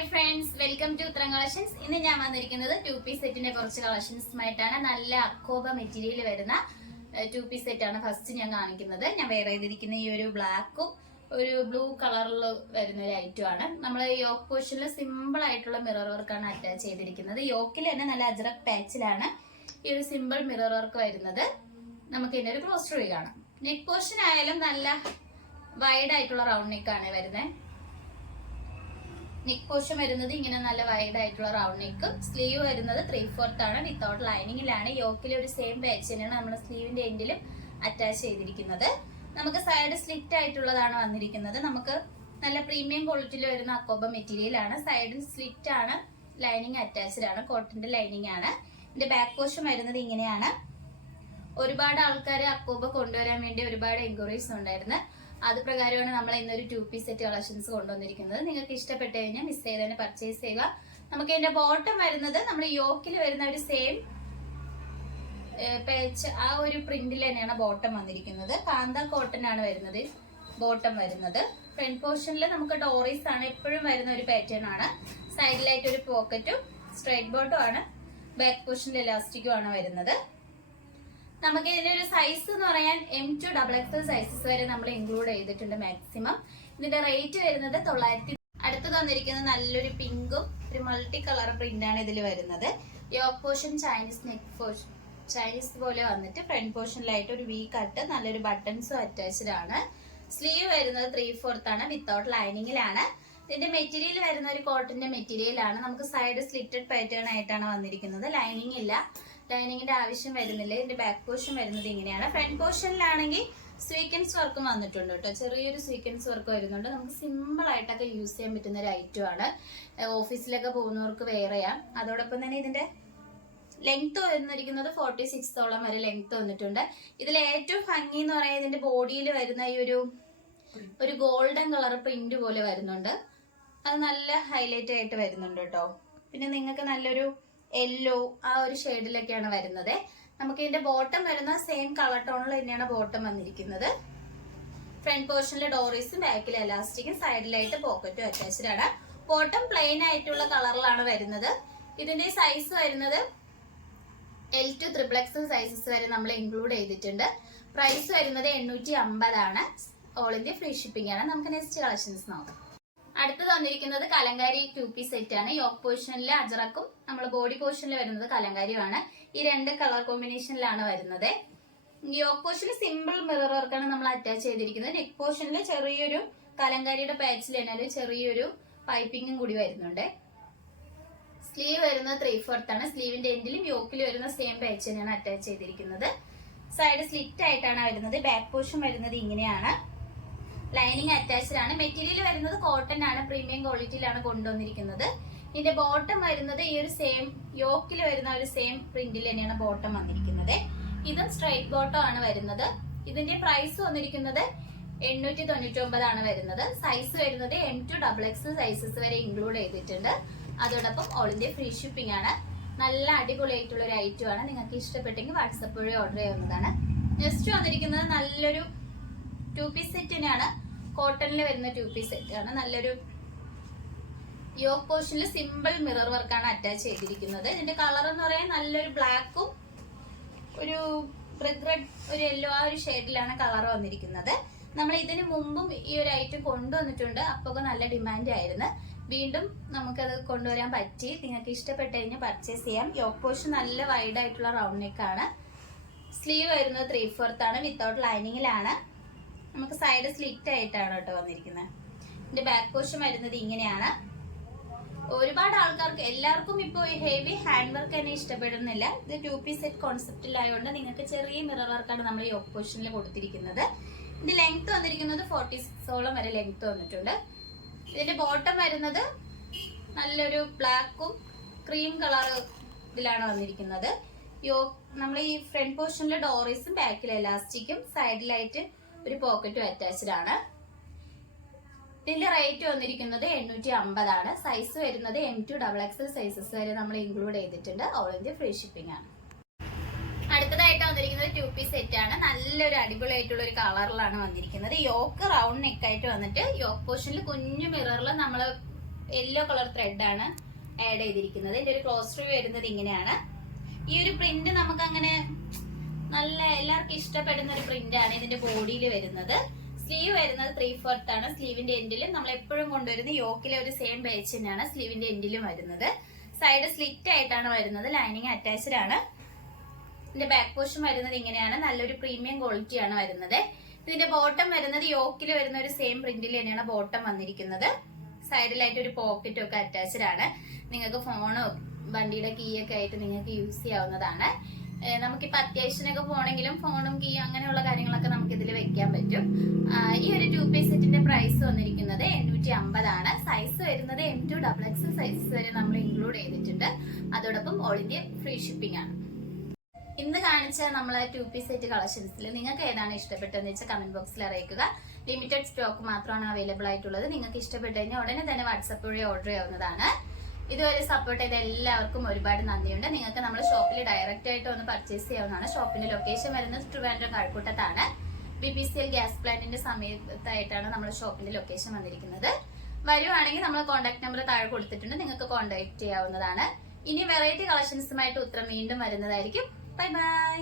Hi friends, welcome to ഉത്തരം collections. ഇന്ന് ഞാൻ വന്നിരിക്കുന്നത് 2-പീസ് സെറ്റിന്റെ കുറച്ച് കളക്ഷൻസുമായിട്ടാണ്. നല്ല അക്കോബ മെറ്റീരിയൽ വരുന്ന 2-പീസ് സെറ്റ് ആണ് ഫസ്റ്റ് ഞാൻ കാണിക്കുന്നത്. ഞാൻ വെയർ ചെയ്തിരിക്കുന്ന ഈ ഒരു ബ്ലാക്കും ഒരു ബ്ലൂ കളറിൽ വരുന്ന ഒരു ഐറ്റം ആണ്. നമ്മൾ യോക്ക് പോർഷനിൽ സിമ്പിൾ ആയിട്ടുള്ള മിറർ വർക്കാണ് അറ്റാച്ച് ചെയ്തിരിക്കുന്നത്. യോക്കിൽ തന്നെ നല്ല അജ്രക് പാച്ചിലാണ് ഈ ഒരു സിമ്പിൾ മിറർ വർക്ക് വരുന്നത്. നമുക്ക് ഇതിന്റെ ഒരു ക്ലോസ് റീ കാണാം. നെക്ക് പോർഷൻ ആയാലും നല്ല വൈഡ് ആയിട്ടുള്ള റൗണ്ട് നെക്ക് ആണ് വരുന്നത്. നെക്ക് പോർഷൻ വരുന്നത് ഇങ്ങനെ നല്ല വൈഡ് ആയിട്ടുള്ള റൗണ്ട് നെക്ക്. സ്ലീവ് വരുന്നത് 3/4 ആണ്, വിത്തൗട്ട് ലൈനിങ്ങിലാണ്. യോക്കിലെ ഒരു സെയിം പാച്ച് തന്നെയാണ് നമ്മൾ സ്ലീവിന്റെ എൻഡിലും അറ്റാച്ച് ചെയ്തിരിക്കുന്നത്. നമുക്ക് സൈഡ് സ്ലിറ്റ് ആയിട്ടുള്ളതാണ് വന്നിരിക്കുന്നത്. നമുക്ക് നല്ല പ്രീമിയം ക്വാളിറ്റിയിൽ വരുന്ന അക്കോബ മെറ്റീരിയൽ ആണ്. സൈഡിൽ സ്ലിറ്റ് ആണ്, ലൈനിങ് അറ്റാച്ച്ഡ് ആണ്, കോട്ടന്റെ ലൈനിങ് ആണ്. ഇതിന്റെ ബാക്ക് പോർഷൻ വരുന്നത് ഇങ്ങനെയാണ്. ഒരുപാട് ആൾക്കാർ അക്കോബ കൊണ്ടുവരാൻ വേണ്ടി ഒരുപാട് എൻക്വയറീസ് ഉണ്ടായിരുന്നു. അത് പ്രകാരമാണ് നമ്മൾ ഇന്നൊരു 2-പീസ് സെറ്റ് കളക്ഷൻസ് കൊണ്ടുവന്നിരിക്കുന്നത്. നിങ്ങൾക്ക് ഇഷ്ടപ്പെട്ട് കഴിഞ്ഞാൽ മിസ് ചെയ്ത് തന്നെ പർച്ചേസ് ചെയ്യുക. നമുക്ക് ഇതിന്റെ ബോട്ടം വരുന്നത് നമ്മൾ യോക്കിൽ വരുന്ന ഒരു സെയിം പേച്ച് ആ ഒരു പ്രിന്റിൽ തന്നെയാണ് ബോട്ടം വന്നിരിക്കുന്നത്. കാന്ത കോട്ടൺ ആണ് വരുന്നത് ബോട്ടം വരുന്നത്. ഫ്രണ്ട് പോർഷനിൽ നമുക്ക് ഡോറീസ് ആണ് എപ്പോഴും വരുന്ന ഒരു പാറ്റേൺ ആണ്. സൈഡിലായിട്ട് ഒരു പോക്കറ്റും സ്ട്രൈറ്റ് ബോട്ടും ആണ്. ബാക്ക് പോർഷനിൽ ഇലാസ്റ്റിക്കും ആണ് വരുന്നത്. നമുക്ക് ഇതിന്റെ ഒരു സൈസ് എന്ന് പറയാൻ M2 XXL സൈസസ് വരെ നമ്മൾ ഇൻക്ലൂഡ് ചെയ്തിട്ടുണ്ട് മാക്സിമം. ഇതിന്റെ റേറ്റ് വരുന്നത് 900. അടുത്ത് തന്നിരിക്കുന്നത് നല്ലൊരു പിങ്കും ഒരു മൾട്ടി കളർ പ്രിന്റ് ആണ് ഇതിൽ വരുന്നത്. Yoke portion Chinese neck portion Chinese പോലെ വന്നിട്ട് ഫ്രണ്ട് പോർഷനിലായിട്ട് ഒരു വി കട്ട് നല്ലൊരു ബട്ടൺസും അറ്റാച്ച്ഡ് ആണ്. സ്ലീവ് വരുന്നത് 3/4 ആണ്, വിത്തൗട്ട് ലൈനിങ്ങിലാണ്. ഇതിന്റെ മെറ്റീരിയൽ വരുന്ന ഒരു കോട്ടന്റെ മെറ്റീരിയൽ ആണ്. നമുക്ക് സൈഡ് സ്ലിറ്റഡ് പാറ്റേൺ ആയിട്ടാണ് വന്നിരിക്കുന്നത്. ലൈനിങ് ഇല്ല, ലൈനിങ്ങിന്റെ ആവശ്യം വരുന്നില്ല. ഇതിന്റെ ബാക്ക് പോർഷൻ വരുന്നത് ഇങ്ങനെയാണ്. ഫ്രണ്ട് പോർഷനിലാണെങ്കിൽ സ്വീക്കൻസ് വർക്കും വന്നിട്ടുണ്ട് കേട്ടോ. ചെറിയൊരു സ്വീക്കൻസ് വർക്ക് വരുന്നുണ്ട്. നമുക്ക് സിമ്പിൾ ആയിട്ടൊക്കെ യൂസ് ചെയ്യാൻ പറ്റുന്ന ഒരു ഐറ്റം ആണ്. ഓഫീസിലൊക്കെ പോകുന്നവർക്ക് വെയർ ചെയ്യാം. അതോടൊപ്പം തന്നെ ഇതിന്റെ ലെങ്ത് വന്നിരിക്കുന്നത് 46 വരെ ലെങ്ത് വന്നിട്ടുണ്ട്. ഇതിൽ ഏറ്റവും ഭംഗി എന്ന് പറയുന്നത് ഇതിന്റെ ബോഡിയിൽ വരുന്ന ഈ ഒരു ഗോൾഡൻ കളർ പ്രിന്റ് പോലെ വരുന്നുണ്ട്. അത് നല്ല ഹൈലൈറ്റ് ആയിട്ട് വരുന്നുണ്ട് കേട്ടോ. പിന്നെ നിങ്ങൾക്ക് നല്ലൊരു യെല്ലോ ആ ഒരു ഷെയ്ഡിലൊക്കെയാണ് വരുന്നത്. നമുക്ക് ഇതിന്റെ ബോട്ടം വരുന്ന സെയിം കളർ ടോണിൽ തന്നെയാണ് ബോട്ടം വന്നിരിക്കുന്നത്. ഫ്രണ്ട് പോർഷനിലെ ഡോറീസും ബാക്കിൽ എലാസ്റ്റിക്കും സൈഡിലായിട്ട് പോക്കറ്റും അറ്റാച്ച്ഡ് ആണ്. ബോട്ടം പ്ലെയിൻ ആയിട്ടുള്ള കളറിലാണ് വരുന്നത്. ഇതിന്റെ സൈസ് വരുന്നത് L2 XXL സൈസസ് വരെ നമ്മൾ ഇൻക്ലൂഡ് ചെയ്തിട്ടുണ്ട്. പ്രൈസ് വരുന്നത് 850 ആണ്. ഓൾ ഇന്ത്യ ഫ്രീ ഷിപ്പിംഗ് ആണ്. നമുക്ക് നെക്സ്റ്റ് കളക്ഷൻസ് നോക്കാം. അടുത്ത് തന്നിരിക്കുന്നത് കലങ്കാരി 2-പീസ് സെറ്റ് ആണ്. യോക്ക് പോർഷനിലെ അജറക്കും നമ്മൾ ബോഡി പോർഷനിൽ വരുന്നത് കലങ്കാരിയുമാണ്. ഈ രണ്ട് കളർ കോമ്പിനേഷനിലാണ് വരുന്നത്. യോക്ക് പോർഷനിൽ സിമ്പിൾ മിറർ വർക്കാണ് നമ്മൾ അറ്റാച്ച് ചെയ്തിരിക്കുന്നത്. നെക്ക് പോർഷനിൽ ചെറിയൊരു കലങ്കാരിയുടെ പാച്ചിൽ തന്നെ ചെറിയൊരു പൈപ്പിങ്ങും കൂടി വരുന്നുണ്ട്. സ്ലീവ് വരുന്നത് 3/4 ആണ്. സ്ലീവിന്റെ എൻഡിലും യോക്കിൽ വരുന്ന സെയിം പാച്ച് തന്നെയാണ് അറ്റാച്ച് ചെയ്തിരിക്കുന്നത്. സൈഡ് സ്ലിറ്റ് ആയിട്ടാണ് വരുന്നത്. ബാക്ക് പോർഷൻ വരുന്നത് ഇങ്ങനെയാണ്. ലൈനിങ് അറ്റാച്ച്ഡ് ആണ്. മെറ്റീരിയൽ വരുന്നത് കോട്ടൺ ആണ്, പ്രീമിയം ക്വാളിറ്റിയിലാണ് കൊണ്ടുവന്നിരിക്കുന്നത്. ഇതിന്റെ ബോട്ടം വരുന്നത് ഈ ഒരു സെയിം യോക്കിൽ വരുന്ന ഒരു സെയിം പ്രിന്റിൽ തന്നെയാണ് ബോട്ടം വന്നിരിക്കുന്നത്. ഇതും സ്ട്രൈറ്റ് ബോട്ടം ആണ് വരുന്നത്. ഇതിന്റെ പ്രൈസ് വന്നിരിക്കുന്നത് 899 ആണ് വരുന്നത്. സൈസ് വരുന്നത് M2 XXL സൈസസ് വരെ ഇൻക്ലൂഡ് ചെയ്തിട്ടുണ്ട്. അതോടൊപ്പം ഓൾ ഇന്ത്യ ഫ്രീ ഷിപ്പിംഗ് ആണ്. നല്ല അടിപൊളിയായിട്ടുള്ള ഒരു ഐറ്റം ആണ്. നിങ്ങൾക്ക് ഇഷ്ടപ്പെട്ടെങ്കിൽ വാട്സപ്പ് വഴി ഓർഡർ ചെയ്യാവുന്നതാണ്. നെക്സ്റ്റ് വന്നിരിക്കുന്നത് നല്ലൊരു 2-പീസ് സെറ്റ് തന്നെയാണ്. കോട്ടണിൽ വരുന്ന 2-പീസ് സെറ്റ് ആണ്. നല്ലൊരു യോക്ക് പോർഷനിൽ സിമ്പിൾ മിറർ വർക്കാണ് അറ്റാച്ച് ചെയ്തിരിക്കുന്നത്. ഇതിന്റെ കളർ എന്ന് പറയാൻ നല്ലൊരു ബ്ലാക്കും ഒരു ബ്രിക്ക് റെഡ് ഒരു യെല്ലോ ആ ഒരു ഷെയ്ഡിലാണ് കളർ വന്നിരിക്കുന്നത്. നമ്മൾ ഇതിന് മുമ്പും ഈ ഒരു ഐറ്റം കൊണ്ടുവന്നിട്ടുണ്ട്. അപ്പോൾ നല്ല ഡിമാൻഡ് ആയിരുന്നു. വീണ്ടും നമുക്കത് കൊണ്ടുവരാൻ പറ്റി. നിങ്ങൾക്ക് ഇഷ്ടപ്പെട്ട് കഴിഞ്ഞാൽ പർച്ചേസ് ചെയ്യാം. യോക്ക് പോർഷൻ നല്ല വൈഡ് ആയിട്ടുള്ള റൗണ്ട് നെക്ക് ആണ്. സ്ലീവ് വരുന്നത് 3/4 ആണ്, വിത്തൗട്ട് ലൈനിങ്ങിലാണ്. നമുക്ക് സൈഡ് സ്ലിറ്റ് ആയിട്ടാണ് കേട്ടോ വന്നിരിക്കുന്നത്. ഇതിന്റെ ബാക്ക് പോർഷൻ വരുന്നത് ഇങ്ങനെയാണ്. ഒരുപാട് ആൾക്കാർക്ക് എല്ലാവർക്കും ഇപ്പോൾ ഹെവി ഹാൻഡ് വർക്ക് തന്നെ ഇഷ്ടപ്പെടുന്നില്ല. ഇത് 2-പീസ് സെറ്റ് കോൺസെപ്റ്റിലായതുകൊണ്ട് നിങ്ങൾക്ക് ചെറിയ മിറർ വർക്കാണ് നമ്മൾ യോക്ക് പോർഷനിൽ കൊടുത്തിരിക്കുന്നത്. ഇതിന്റെ ലെങ്ത് വന്നിരിക്കുന്നത് 46 വരെ ലെങ്ത് വന്നിട്ടുണ്ട്. ഇതിന്റെ ബോട്ടം വരുന്നത് നല്ലൊരു ബ്ലാക്കും ക്രീം കളർ ഇതിലാണ് വന്നിരിക്കുന്നത്. നമ്മൾ ഈ ഫ്രണ്ട് പോർഷനിലെ ഡോറീസും ബാക്കിൽ എലാസ്റ്റിക്കും സൈഡിലായിട്ട് ഒരു പോക്കറ്റും അറ്റാച്ച്ഡ് ആണ്. ഇതിന്റെ റേറ്റ് വന്നിരിക്കുന്നത് 850 ആണ്. സൈസ് വരുന്നത് M2 XXL സൈസസ് വരെ നമ്മൾ ഇൻക്ലൂഡ് ചെയ്തിട്ടുണ്ട്. ഓൾ ഇന്ത്യ ഫ്രീ ഷിപ്പിംഗ് ആണ്. അടുത്തതായിട്ട് വന്നിരിക്കുന്നത് 2-പീസ് സെറ്റ് ആണ്. നല്ലൊരു അടിപൊളിയായിട്ടുള്ള ഒരു കളറിലാണ് വന്നിരിക്കുന്നത്. യോക്ക് റൗണ്ട് നെക്ക് ആയിട്ട് വന്നിട്ട് യോക്ക് പോർഷനിൽ കുഞ്ഞു മിററിൽ നമ്മൾ യെല്ലോ കളർ ത്രെഡ് ആണ് ആഡ് ചെയ്തിരിക്കുന്നത്. ഇതിന്റെ ഒരു ക്ലോസ് റിവ്യൂ വരുന്നത് ഇങ്ങനെയാണ്. ഈ ഒരു പ്രിന്റ് നമുക്ക് അങ്ങനെ നല്ല എല്ലാവർക്കും ഇഷ്ടപ്പെടുന്ന ഒരു പ്രിന്റ് ആണ് ഇതിന്റെ ബോഡിയിൽ വരുന്നത്. സ്ലീവ് വരുന്നത് 3/4 ആണ്. സ്ലീവിന്റെ എൻഡിലും നമ്മൾ എപ്പോഴും കൊണ്ടുവരുന്ന യോക്കിലെ ഒരു സെയിം പേച്ച് തന്നെയാണ് സ്ലീവിന്റെ എൻഡിലും വരുന്നത്. സൈഡ് സ്ലിറ്റ് ആയിട്ടാണ് വരുന്നത്. ലൈനിങ് അറ്റാച്ച്ഡ് ആണ്. ഇതിന്റെ ബാക്ക് പോർഷൻ വരുന്നത് ഇങ്ങനെയാണ്. നല്ലൊരു പ്രീമിയം ക്വാളിറ്റി ആണ് വരുന്നത്. ഇതിന്റെ ബോട്ടം വരുന്നത് യോക്കിൽ വരുന്ന ഒരു സെയിം പ്രിന്റിൽ തന്നെയാണ് ബോട്ടം വന്നിരിക്കുന്നത്. സൈഡിലായിട്ട് ഒരു പോക്കറ്റും ഒക്കെ അറ്റാച്ച്ഡ് ആണ്. നിങ്ങൾക്ക് ഫോണോ വണ്ടിയുടെ കീ ഒക്കെ ആയിട്ട് നിങ്ങൾക്ക് യൂസ് ചെയ്യാവുന്നതാണ്. നമുക്കിപ്പോൾ അത്യാവശ്യത്തിനൊക്കെ പോകണമെങ്കിലും ഫോണും കീ അങ്ങനെയുള്ള കാര്യങ്ങളൊക്കെ നമുക്ക് ഇതിൽ വെക്കാൻ പറ്റും. ഈ ഒരു 2 പീസ് സെറ്റിന്റെ പ്രൈസ് വന്നിരിക്കുന്നത് 850 ആണ്. സൈസ് വരുന്നത് M2 XXL സൈസ് വരെ നമ്മൾ ഇൻക്ലൂഡ് ചെയ്തിട്ടുണ്ട്. അതോടൊപ്പം ഓൾ ഇന്ത്യ ഫ്രീ ഷിപ്പിംഗ് ആണ്. ഇന്ന് കാണിച്ച നമ്മളെ 2 പീസ് സെറ്റ് കളക്ഷൻസിൽ നിങ്ങൾക്ക് ഏതാണ് ഇഷ്ടപ്പെട്ടതെന്ന് വെച്ചാൽ കമന്റ് ബോക്സിൽ അറിയിക്കുക. ലിമിറ്റഡ് സ്റ്റോക്ക് മാത്രമാണ് അവൈലബിൾ ആയിട്ടുള്ളത്. നിങ്ങൾക്ക് ഇഷ്ടപ്പെട്ടു കഴിഞ്ഞാൽ ഉടനെ തന്നെ വാട്സപ്പ് വഴി ഓർഡർ ചെയ്യാവുന്നതാണ്. ഇതുവരെ സപ്പോർട്ട് ചെയ്ത എല്ലാവർക്കും ഒരുപാട് നന്ദിയുണ്ട്. നിങ്ങൾക്ക് നമ്മുടെ ഷോപ്പിൽ ഡയറക്റ്റ് ആയിട്ട് ഒന്ന് പർച്ചേസ് ചെയ്യാവുന്നതാണ്. ഷോപ്പിന്റെ ലൊക്കേഷൻ വരുന്നത് ട്രിവാൻഡ്രം കഴക്കൂട്ടത്താണ്. BPCL ഗ്യാസ് പ്ലാന്റിന്റെ സമീപത്തായിട്ടാണ് നമ്മുടെ ഷോപ്പിന്റെ ലൊക്കേഷൻ വന്നിരിക്കുന്നത്. വരുവാണെങ്കിൽ നമ്മൾ കോൺടാക്ട് നമ്പർ താഴെ കൊടുത്തിട്ടുണ്ട്. നിങ്ങൾക്ക് കോൺടാക്ട് ചെയ്യാവുന്നതാണ്. ഇനി വെറൈറ്റി കളക്ഷൻസുമായിട്ട് ഉത്തരം വീണ്ടും വരുന്നതായിരിക്കും. Bye bye.